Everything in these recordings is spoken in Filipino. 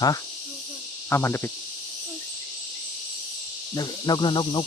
Ha? Aman dapit. Nog.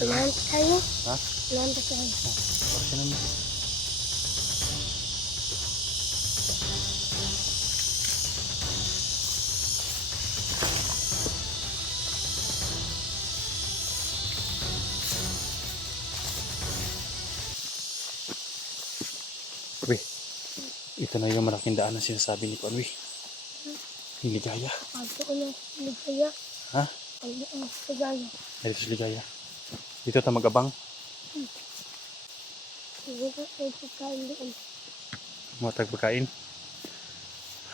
Unahan pa tayo. Ha? Unahan pa tayo. Bakit na? Uy, ito na yung malaking daan na sinasabi ni Panwi. Ligaya. Pagto ko na ligaya. Ha? Pagto ko na ligaya. Dito sa Ligaya. Dito tayo mag-abang. Siguro ay pagkain doon. Mga tagpagkain.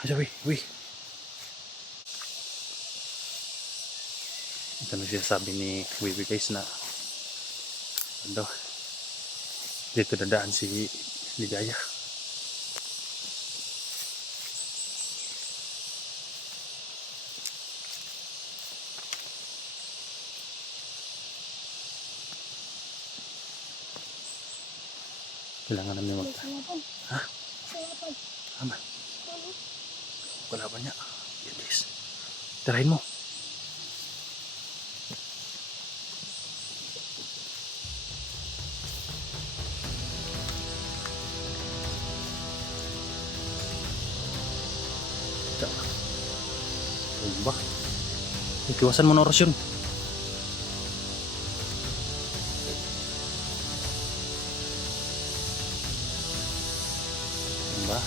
Asa, uy. Ito na sinasabi ni Wiwi guys na ano, dito dadaan si Ligaya. Kailangan namin mag... Salapan. Ha? Salapan. Aman. Wala ba niya? Yan guys. Tirahin mo. Ano ba? Ikiwasan mo na orasyon. Ano ba?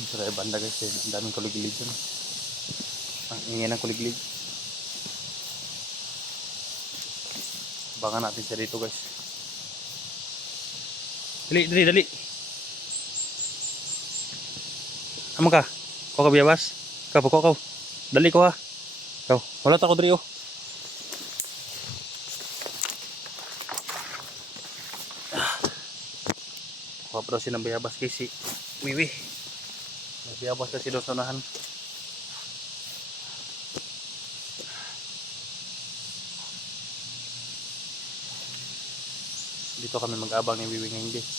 Ito tayo banda guys. Ang daming kuliglig dyan. Ang ingay ng kuliglig. Abangan natin siya dito guys. Dali. Amo ka? Kau ka biyabas? Kau. Dali ko ha. Kau. Wala ta ko diri oh. Kuha pa daw siya ng biyabas guys si Wiwi. May biyabas kasi doon sa unahan. Dito kami mag-abang ni Wiwi ngayon guys.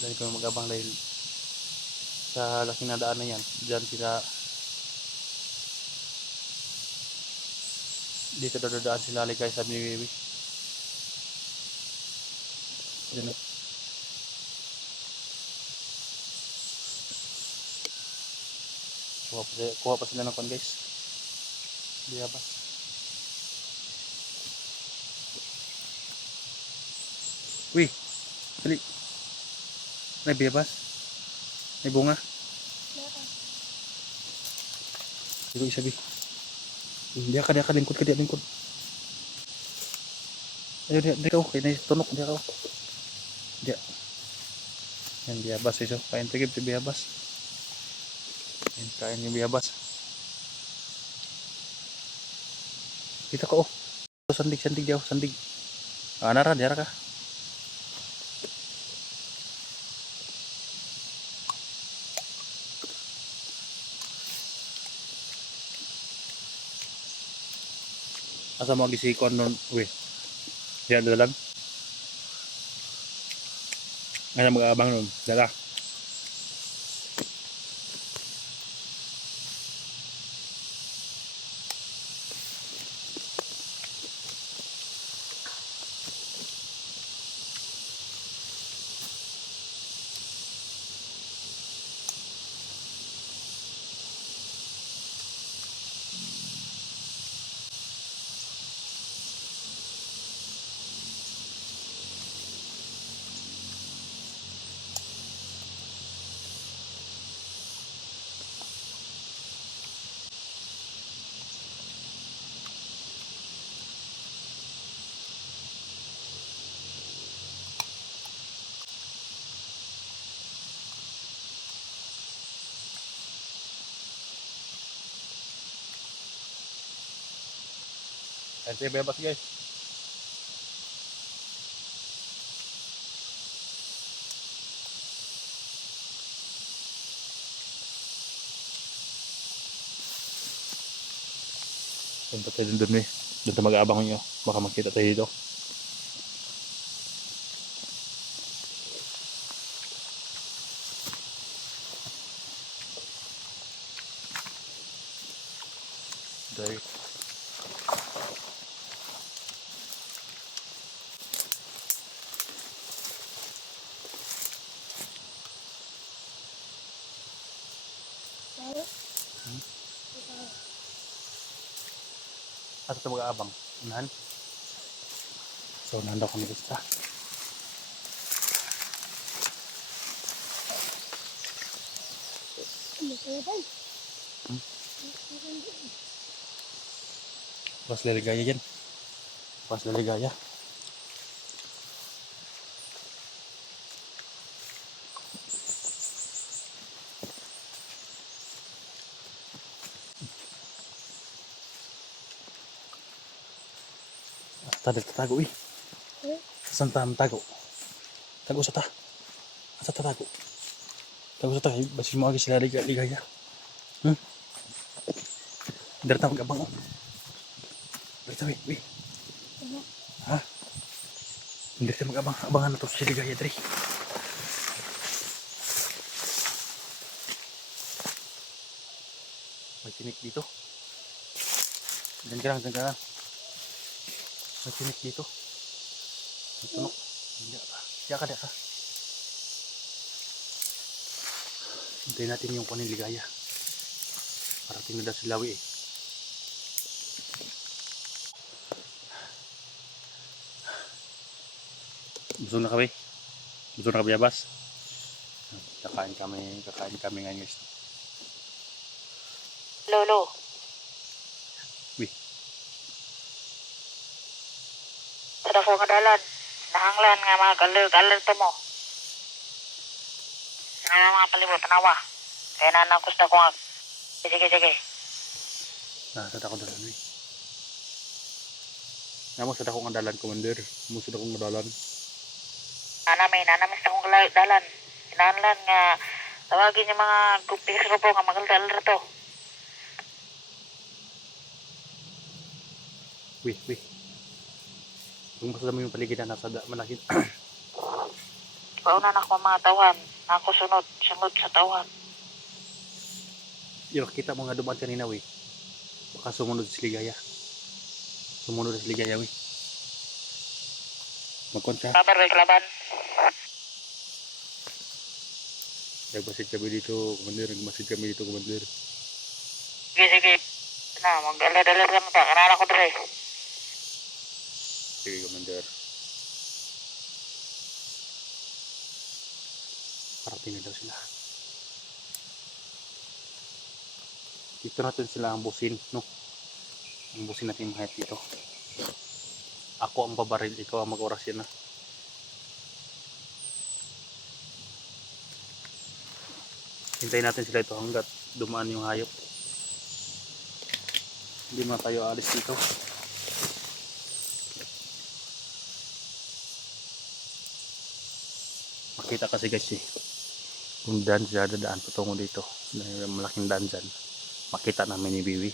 Dito kami mag-abang dahil sa laki na daan na yan. Diyan sila, dito dadaan sila guys, sabi ni Wiwi. Diyan na. Kuha pa sila ng kon guys. Biyabas. Uy, dali. May biyabas. May bunga. Dito isabi. Diya ka lingkod ka, lingkod. Ayo dia kau, kaya tunok dia kau. Dia. Yan biyabas iso. Kain tigib si biyabas. Yan kain yung biyabas. Kita ko oh. Sandig dia, sandig. Nara dia ka. Asa mo gisikon nun, uy. Diyan dalag. Ano mag-aabang nun? Dala. Ayan siya bebas guys. Punta tayo dun eh. Doon tayo mag-aabang nyo. Baka makita tayo dito. Dahil Tayo. asa tayo mag-aabang? Unahan? So, unahan daw kami gusto. Ano kaya ba? Pas Liligaya yan. Pas Liligaya. Asa tayo tatago eh. Saan tayo tago? Tago sa ta. Asa tatago? Tago sa ta. Basin mo agad sila Ligaya. Dari tayo mag-abang oh. Dari tayo eh. Ha? Hindi tayo mag-abang. Abangan na to si Ligaya dari. May tinik dito. Diyan ka lang, diyan ka lang. May tinik dito. May tunok. Diyan ka, diyan ka. Hintayin natin yung kunin Ligaya. Parating na daw si Lawi eh. Busog na kami. Busog na kami abas. Kakain kami ngayon guys. Lolo. Wih. Sada ko kadalan. Nahanglan nga mga kalir to mo. Nga mga palibot, tanawa. Kaya nanakos na ko nga. Sige. Nasad ako dalan eh. Namusad ako ng dalan, Commander. Namusad ako ng dalan. Nanamis na kong dalan. Hinanlan nga. Tawagin yung mga gupis ko po nga magalir to. Wih. Kung masada mo yung paligiran, nasa malaki. Pauna na ko mga tawan. Ako sunod sa tawan. Yung kita mo nga dumaan kanina wih. Baka sumunod si Ligaya. Sumunod si Ligaya wih. Magkonsya. Kabar kay kalaban. Nagmasid kami dito, Commander. Sige. Na, mag-alar ka mo ta. Kanala ko dre. Sige, Commander. Parating na daw sila. Dito natin sila ang busin, no? Ang busin natin mahit dito. Ako ang babaril, ikaw ang mag-orasyon na. Hintayin natin sila ito hanggat dumaan yung hayop. Hindi na tayo alis dito. Makita kasi guys eh. Kung daan siya dadaan patungo dito. Dahil malaking daan dyan. Makita namin ni Biwi.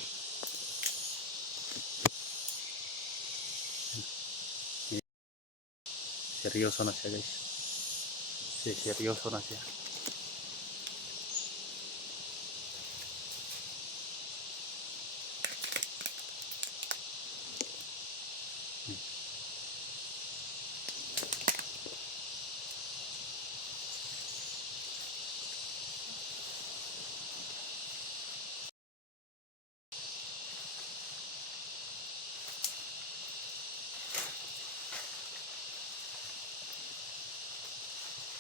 Seryoso na siya guys. Seryoso na siya.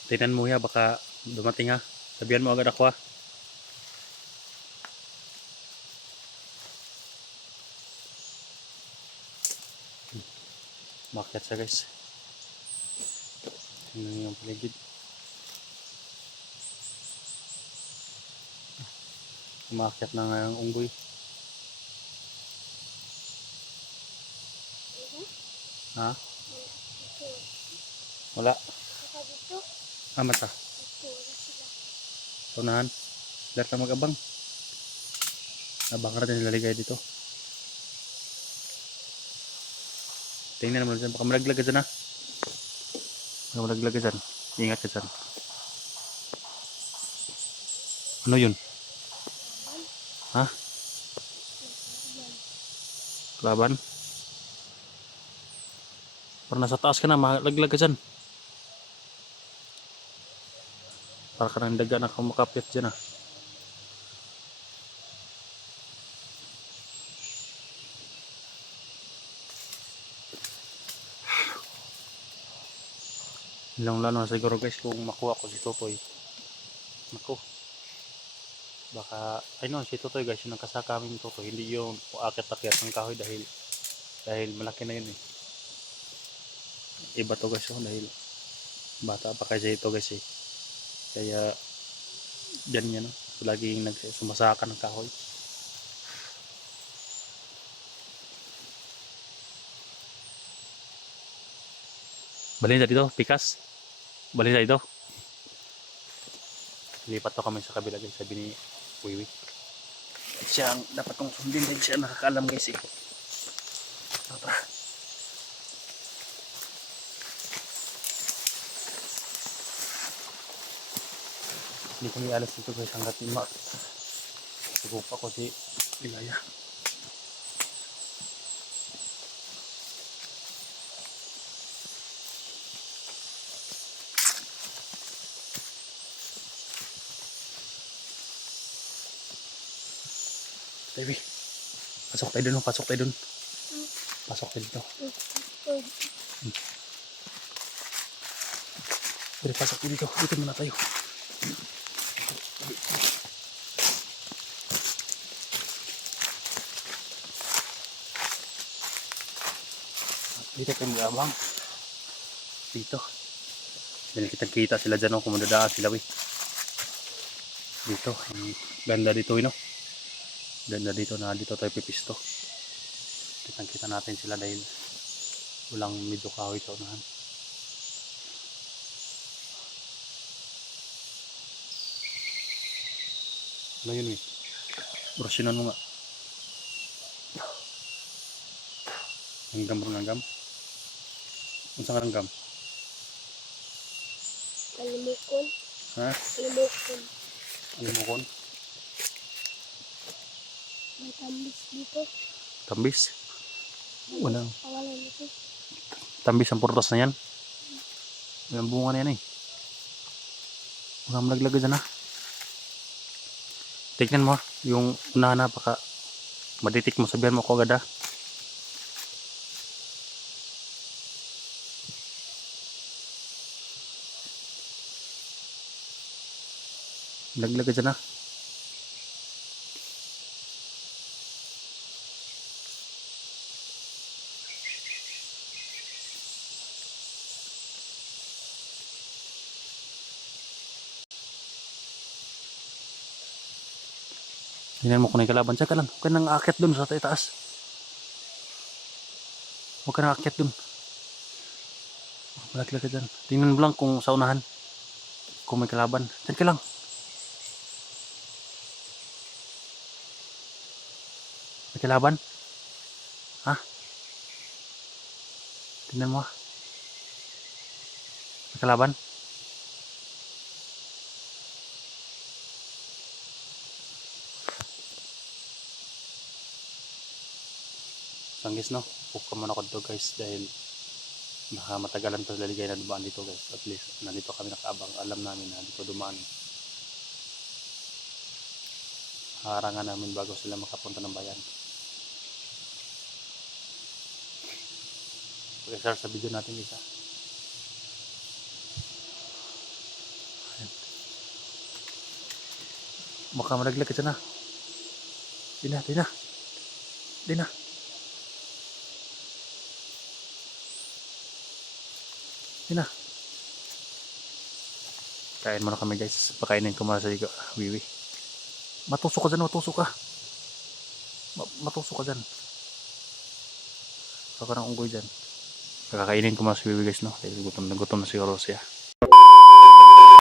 Tingnan mo ya, baka dumating ha. Sabihan mo agad ako ha. Makyat siya guys. Tingnan yung paligid. Umakyat na nga yung unggoy. Ha? Wala. Saka dito. Amat ha. Dito. Wala sila. Unahan. Dahil ka mag-abang. Abang ka natin nilaligay dito. Tingnan naman dyan. Baka malaglag ka dyan ha. Baka malaglag ka dyan. Ingat ka dyan. Ano yun? Ha? Laban? Parang nasa taas ka na. Malaglag ka dyan. Para ka nang daga na kumakapit dyan ha. Ilang lalo na siguro guys kung makuha ko si Totoy. Naku. Baka, ay no, si Totoy guys, yung nakasaka kami ni Totoy, hindi yung akit-akit ng kahoy dahil malaki na yun eh. Iba to guys oh, dahil bata pa kasi ito guys eh. Kaya, dyan yan oh, laging sumasaka ng kahoy. Balhin sa dito, pikas. Balhin sa dito. Lipat to kami sa kabila guys, sabi ni Wiwi. Siya ang dapat kong sundin dahil siya nakakaalam guys eh. Tara. Hindi kami alas dito guys hanggat sugupa ko si Ligaya. Baby, pasok tayo dun, pasok tayo dun. Pasok tayo dito. Pero pasok tayo dito, dito muna tayo. Dito tayo mag-abang. Dito. Dahil kita sila dyan, kung madadaan sila. Dito, ganda dito, no? Ganda dito na dito tayo pipisto. Kita natin sila dahil walang medyo kahoy sa unahan. Ano yun eh? Brusyonan mo nga. Ranggam. Ang saan ranggam? Alimukon. Ha? Alimukon. Alimukon? May tambis dito. Tambis? Walang. Kawalan dito. Tambis ang purtos na yan. Walang bunga na yan eh. Walang malaglag dyan ha. Tignan mo yung unahan na baka maditik mo, sabihan mo ko agad ha. Malaglag dyan ha. Tingnan mo kung may kalaban. Tsaka lang, huwag ka nang aakyat dun sa taas. Huwag ka nang aakyat dun. Malaglag ka dyan. Tingnan mo lang kung sa unahan. Kung may kalaban. Diyan ka lang. May kalaban? Ha? Tingnan mo ha. May kalaban? Sanggis no? Puka muna ako dito guys dahil matagalan pa sila ligay na dumaan dito guys. At least nandito kami nakaabang. Alam namin na dito dumaan. Harangan namin bago sila makapunta ng bayan. Okay, sa video natin isa. Ayan. Baka malaglag ka dyan na. Di na. Kain muna kami guys. Pakainin ko muna sa wiwi. Matusok ka dyan. Matusok ka dyan. Baka ng unggoy dyan. Kakakainin ko muna sa wiwi guys no. Dahil gutom na siguro siya.